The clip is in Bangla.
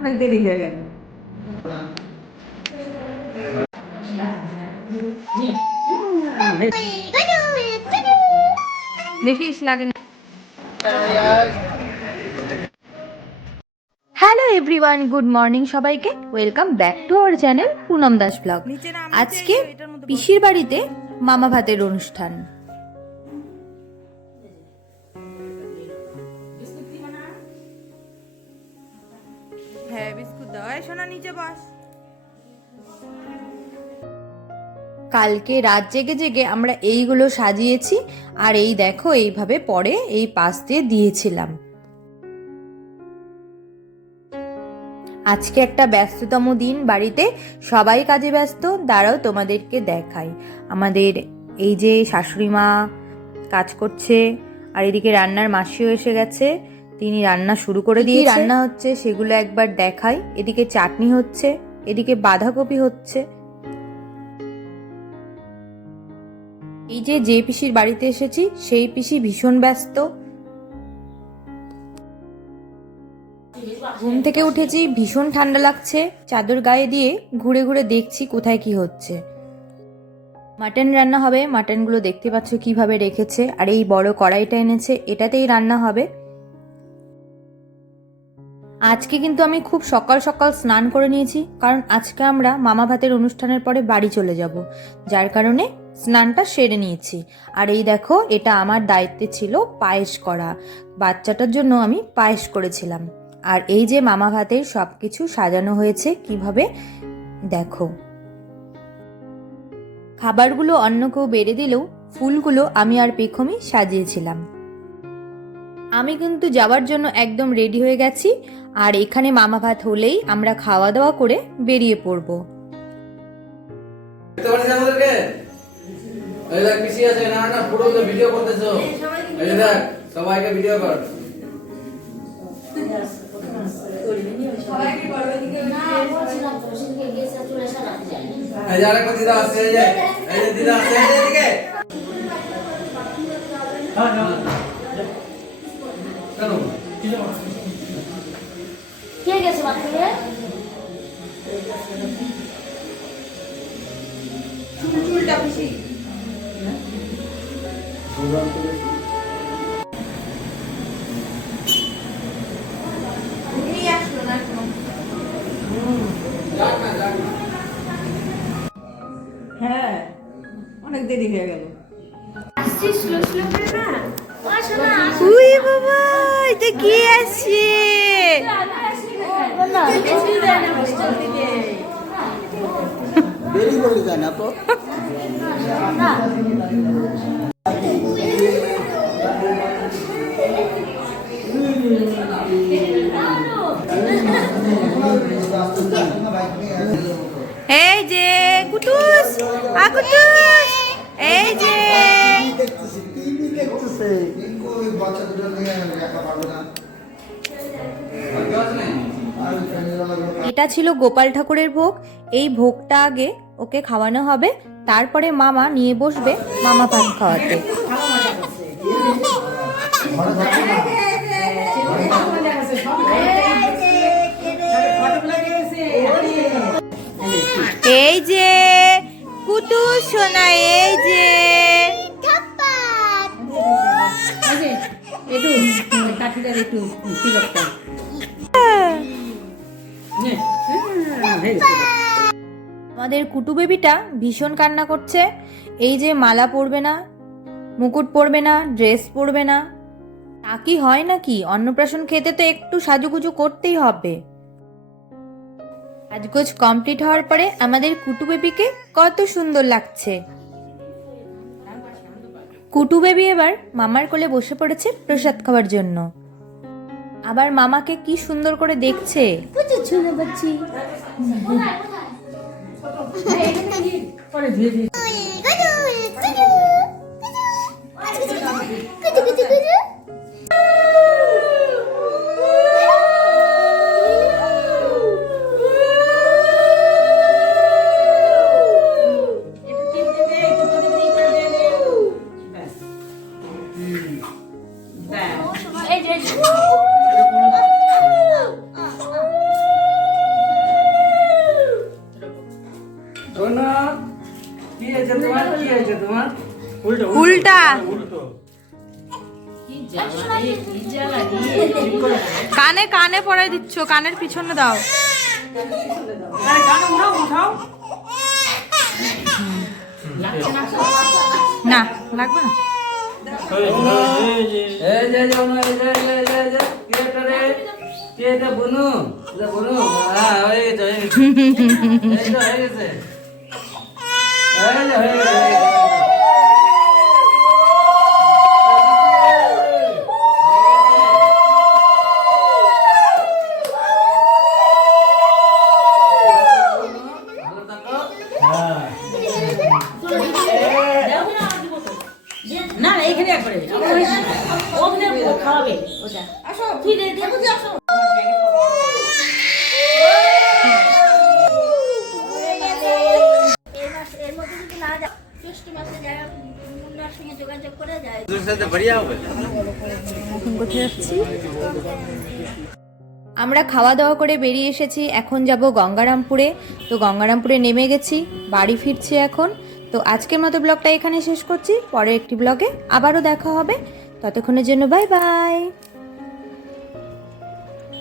অনেক দেরি হয়ে গেল। দেখিস লাগে না। হ্যালো এভরিওয়ান গুড মর্নিং সবাইকে। Welcome back to our channel Punam Das blog আজকে পিসির বাড়িতে মামা ভাতের অনুষ্ঠান। নিচে বস। কালকে রাত জেগে জেগে আমরা এইগুলো সাজিয়েছি, আর এই দেখো এইভাবে পরে এই পাশ দিয়ে দিয়েছিলাম। আজকে একটা ব্যস্ততম দিন বাড়িতে, সবাই কাজে ব্যস্ত, দাঁড়াও তোমাদেরকে দেখাই। আমাদের এই যে শাশুড়ি মা কাজ করছে, আর এদিকে রান্নার মাসিও এসে গেছে। তিনি রান্না শুরু করে দিয়ে রান্না হচ্ছে সেগুলো একবার দেখাই। এদিকে চাটনি হচ্ছে এদিকে বাঁধাকপি হচ্ছে। এই যে যে পিসির বাড়িতে এসেছি সেই পিসি ভীষণ ব্যস্ত। ঘুম থেকে উঠেছি ভীষণ ঠান্ডা লাগছে। চাদর গায়ে দিয়ে ঘুরে ঘুরে দেখছি কোথায় কি হচ্ছে। মাটন রান্না হবে মাটনগুলো দেখতে পাচ্ছ কীভাবে রেখেছে। আর এই বড় কড়াইটা এনেছে এটাতেই রান্না হবে। আজকে কিন্তু আমি খুব সকাল সকাল স্নান করে নিয়েছি, কারণ আজকে আমরা মামা ভাতের অনুষ্ঠানের পরে বাড়ি চলে যাব, যার কারণে স্নানটা সেরে নিয়েছি। আর এই দেখো, এটা আমার দায়িত্বে ছিল পায়েস করা। বাচ্চাটার জন্য আমি পায়েস করেছিলাম। আর এই যে মামা ভাতের সব কিছু সাজানো হয়েছে কীভাবে, দেখো। খাবারগুলো অন্য কেউ বেড়ে দিলেও ফুলগুলো আমি আর পেখমই সাজিয়েছিলাম। আমি কিন্তু যাওয়ার জন্য একদম রেডি হয়ে গেছি। আর এখানে মামা ভাত হলেই আমরা খাওয়া দাওয়া করে বেরিয়ে পড়ব। সবাইকে ভিডিও কর। দিদা আছে এই যে এই যে দিদা কেন? কে গেছে বাথরুমে চুলটা বেশি না এখনও। হ্যাঁ অনেক দেরি হয়ে গেল। আসছিস স্লো করে না? বাবা! এটা কি তো। এই যে কুটুস আ কুটুস। দেখতেছে ওই বাচ্চা দুটো নিয়ে একা পারবে না। এটা ছিল গোপাল ঠাকুরের ভোগ। এই ভোগটা আগে ওকে খাওয়ানো হবে। তারপরে মামা নিয়ে বসবে মামা ভাত খাওয়াতে। এই যে কুটু সোনা এই যে। একটু কাঠিটার একটু আমাদের কুটু বেবিটা ভীষণ কান্না করছে। এই যে মালা পরবে না, মুকুট পরবে না, ড্রেস পরবে না, তা কি হয় নাকি? অন্নপ্রাশন খেতে তো একটু সাজুগুজু করতেই হবে। সাজগোজ কমপ্লিট হওয়ার পরে আমাদের কুটু বেবিকে কত সুন্দর লাগছে। কুটু বেবি এবার মামার কোলে বসে পড়েছে প্রসাদ খাওয়ার জন্য আবার মামাকে কি সুন্দর করে দেখছে উল্টা কানে কানে পড়াই দিচ্ছ কানের পিছনে দাও। না? লাগবে না। বনু? বনু? হ্যাঁ হয়ে গেছে হয়ে গেছে। না না এখানে একবারে ওখানে খাওয়াবে। ওটা। ঠিক আছে দেখো যে আসো। আমরা খাওয়া দাওয়া করে বেরিয়ে এসেছি, এখন যাব গঙ্গারামপুরে। তো গঙ্গারামপুরে নেমে গেছি, বাড়ি ফিরছি এখন। তো আজকের মতো ব্লগটা এখানে শেষ করছি পরে একটি ব্লগে আবারও দেখা হবে। ততক্ষণের জন্য বাই বাই।